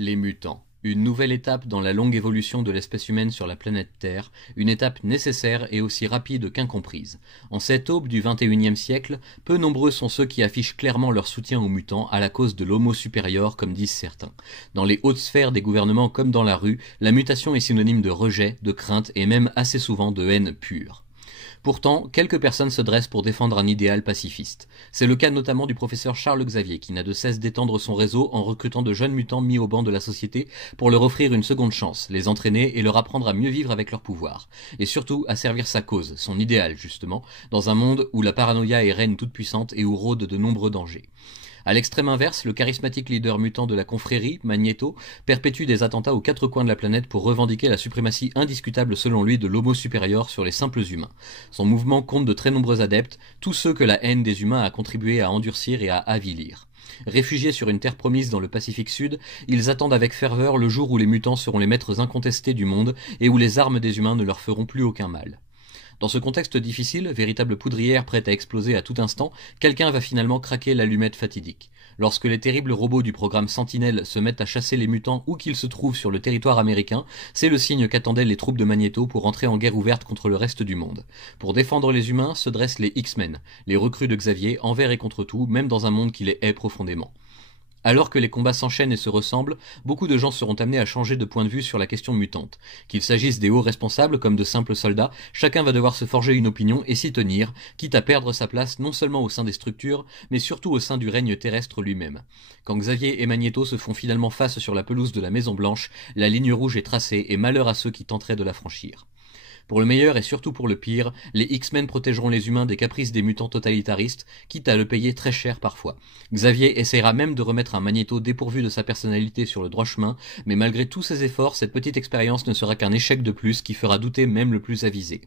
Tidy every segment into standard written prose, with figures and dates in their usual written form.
Les mutants. Une nouvelle étape dans la longue évolution de l'espèce humaine sur la planète Terre, une étape nécessaire et aussi rapide qu'incomprise. En cette aube du XXIe siècle, peu nombreux sont ceux qui affichent clairement leur soutien aux mutants à la cause de l'homo supérieur, comme disent certains. Dans les hautes sphères des gouvernements comme dans la rue, la mutation est synonyme de rejet, de crainte et même assez souvent de haine pure. Pourtant, quelques personnes se dressent pour défendre un idéal pacifiste. C'est le cas notamment du professeur Charles Xavier, qui n'a de cesse d'étendre son réseau en recrutant de jeunes mutants mis au banc de la société pour leur offrir une seconde chance, les entraîner et leur apprendre à mieux vivre avec leur pouvoir. Et surtout à servir sa cause, son idéal justement, dans un monde où la paranoïa est reine toute puissante et où rôdent de nombreux dangers. À l'extrême inverse, le charismatique leader mutant de la confrérie, Magneto, perpétue des attentats aux quatre coins de la planète pour revendiquer la suprématie indiscutable selon lui de l'homo supérieur sur les simples humains. Son mouvement compte de très nombreux adeptes, tous ceux que la haine des humains a contribué à endurcir et à avilir. Réfugiés sur une terre promise dans le Pacifique Sud, ils attendent avec ferveur le jour où les mutants seront les maîtres incontestés du monde et où les armes des humains ne leur feront plus aucun mal. Dans ce contexte difficile, véritable poudrière prête à exploser à tout instant, quelqu'un va finalement craquer l'allumette fatidique. Lorsque les terribles robots du programme Sentinelle se mettent à chasser les mutants où qu'ils se trouvent sur le territoire américain, c'est le signe qu'attendaient les troupes de Magneto pour entrer en guerre ouverte contre le reste du monde. Pour défendre les humains se dressent les X-Men, les recrues de Xavier, envers et contre tout, même dans un monde qui les hait profondément. Alors que les combats s'enchaînent et se ressemblent, beaucoup de gens seront amenés à changer de point de vue sur la question mutante. Qu'il s'agisse des hauts responsables comme de simples soldats, chacun va devoir se forger une opinion et s'y tenir, quitte à perdre sa place non seulement au sein des structures, mais surtout au sein du règne terrestre lui-même. Quand Xavier et Magneto se font finalement face sur la pelouse de la Maison Blanche, la ligne rouge est tracée et malheur à ceux qui tenteraient de la franchir. Pour le meilleur et surtout pour le pire, les X-Men protégeront les humains des caprices des mutants totalitaristes, quitte à le payer très cher parfois. Xavier essaiera même de remettre un Magneto dépourvu de sa personnalité sur le droit chemin, mais malgré tous ses efforts, cette petite expérience ne sera qu'un échec de plus qui fera douter même le plus avisé.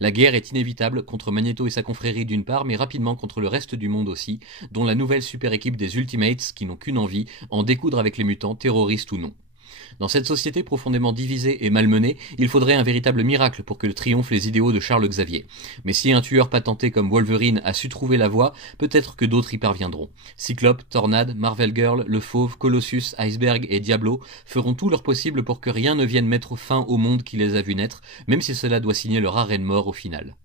La guerre est inévitable contre Magneto et sa confrérie d'une part, mais rapidement contre le reste du monde aussi, dont la nouvelle super équipe des Ultimates qui n'ont qu'une envie, en découdre avec les mutants, terroristes ou non. Dans cette société profondément divisée et malmenée, il faudrait un véritable miracle pour que triomphent les idéaux de Charles Xavier. Mais si un tueur patenté comme Wolverine a su trouver la voie, peut-être que d'autres y parviendront. Cyclope, Tornade, Marvel Girl, Le Fauve, Colossus, Iceberg et Diablo feront tout leur possible pour que rien ne vienne mettre fin au monde qui les a vus naître, même si cela doit signer leur arrêt de mort au final.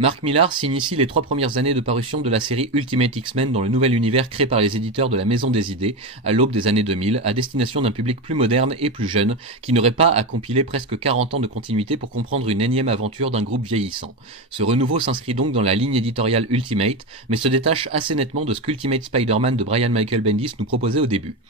Mark Millar signe ici les 3 premières années de parution de la série Ultimate X-Men dans le nouvel univers créé par les éditeurs de la Maison des Idées, à l'aube des années 2000, à destination d'un public plus moderne et plus jeune, qui n'aurait pas à compiler presque 40 ans de continuité pour comprendre une énième aventure d'un groupe vieillissant. Ce renouveau s'inscrit donc dans la ligne éditoriale Ultimate, mais se détache assez nettement de ce qu'Ultimate Spider-Man de Brian Michael Bendis nous proposait au début.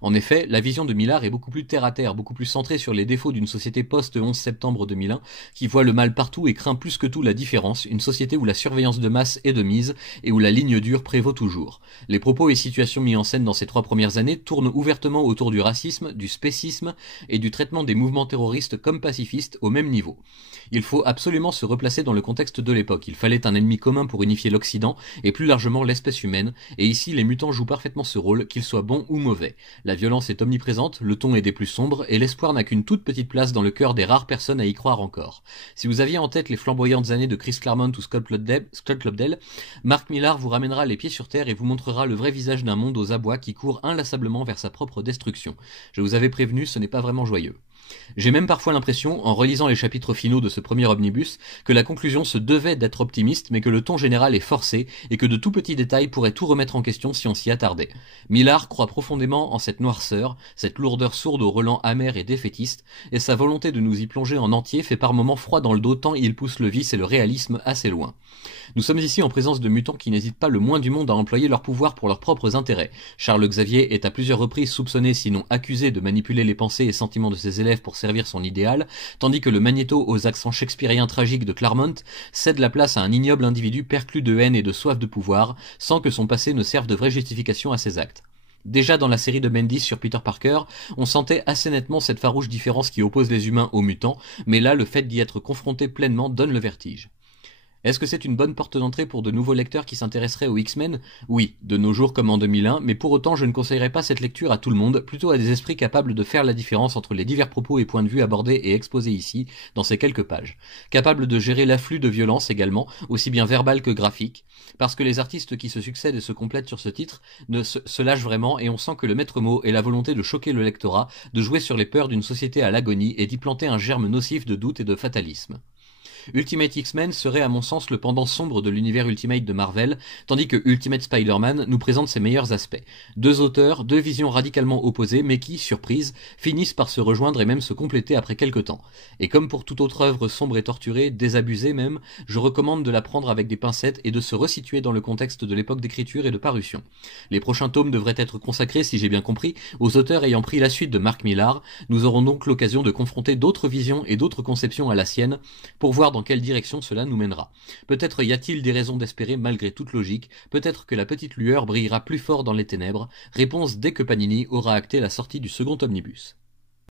En effet, la vision de Millar est beaucoup plus terre-à-terre, beaucoup plus centrée sur les défauts d'une société post-11 septembre 2001, qui voit le mal partout et craint plus que tout la différence, une société où la surveillance de masse est de mise et où la ligne dure prévaut toujours. Les propos et situations mis en scène dans ces 3 premières années tournent ouvertement autour du racisme, du spécisme et du traitement des mouvements terroristes comme pacifistes au même niveau. Il faut absolument se replacer dans le contexte de l'époque. Il fallait un ennemi commun pour unifier l'Occident et plus largement l'espèce humaine, et ici les mutants jouent parfaitement ce rôle, qu'ils soient bons ou mauvais. La violence est omniprésente, le ton est des plus sombres, et l'espoir n'a qu'une toute petite place dans le cœur des rares personnes à y croire encore. Si vous aviez en tête les flamboyantes années de Chris Claremont ou Scott Lobdell, Mark Millar vous ramènera les pieds sur terre et vous montrera le vrai visage d'un monde aux abois qui court inlassablement vers sa propre destruction. Je vous avais prévenu, ce n'est pas vraiment joyeux. J'ai même parfois l'impression, en relisant les chapitres finaux de ce premier omnibus, que la conclusion se devait d'être optimiste, mais que le ton général est forcé, et que de tout petits détails pourraient tout remettre en question si on s'y attardait. Millar croit profondément en cette noirceur, cette lourdeur sourde au relent amer et défaitiste, et sa volonté de nous y plonger en entier fait par moments froid dans le dos tant il pousse le vice et le réalisme assez loin. Nous sommes ici en présence de mutants qui n'hésitent pas le moins du monde à employer leur pouvoir pour leurs propres intérêts. Charles Xavier est à plusieurs reprises soupçonné, sinon accusé, de manipuler les pensées et sentiments de ses élèves pour servir son idéal, tandis que le Magneto aux accents shakespeariens tragiques de Claremont cède la place à un ignoble individu perclus de haine et de soif de pouvoir, sans que son passé ne serve de vraie justification à ses actes. Déjà dans la série de Bendis sur Peter Parker, on sentait assez nettement cette farouche différence qui oppose les humains aux mutants, mais là le fait d'y être confronté pleinement donne le vertige. Est-ce que c'est une bonne porte d'entrée pour de nouveaux lecteurs qui s'intéresseraient aux X-Men? Oui, de nos jours comme en 2001, mais pour autant je ne conseillerais pas cette lecture à tout le monde, plutôt à des esprits capables de faire la différence entre les divers propos et points de vue abordés et exposés ici, dans ces quelques pages. Capables de gérer l'afflux de violence également, aussi bien verbal que graphique, parce que les artistes qui se succèdent et se complètent sur ce titre se lâchent vraiment et on sent que le maître mot est la volonté de choquer le lectorat, de jouer sur les peurs d'une société à l'agonie et d'y planter un germe nocif de doute et de fatalisme. Ultimate X-Men serait à mon sens le pendant sombre de l'univers Ultimate de Marvel, tandis que Ultimate Spider-Man nous présente ses meilleurs aspects. Deux auteurs, deux visions radicalement opposées, mais qui, surprise, finissent par se rejoindre et même se compléter après quelque temps. Et comme pour toute autre œuvre sombre et torturée, désabusée même, je recommande de la prendre avec des pincettes et de se resituer dans le contexte de l'époque d'écriture et de parution. Les prochains tomes devraient être consacrés, si j'ai bien compris, aux auteurs ayant pris la suite de Mark Millar. Nous aurons donc l'occasion de confronter d'autres visions et d'autres conceptions à la sienne, pour voir dans quelle direction cela nous mènera. Peut-être y a-t-il des raisons d'espérer malgré toute logique, peut-être que la petite lueur brillera plus fort dans les ténèbres, réponse dès que Panini aura acté la sortie du second omnibus.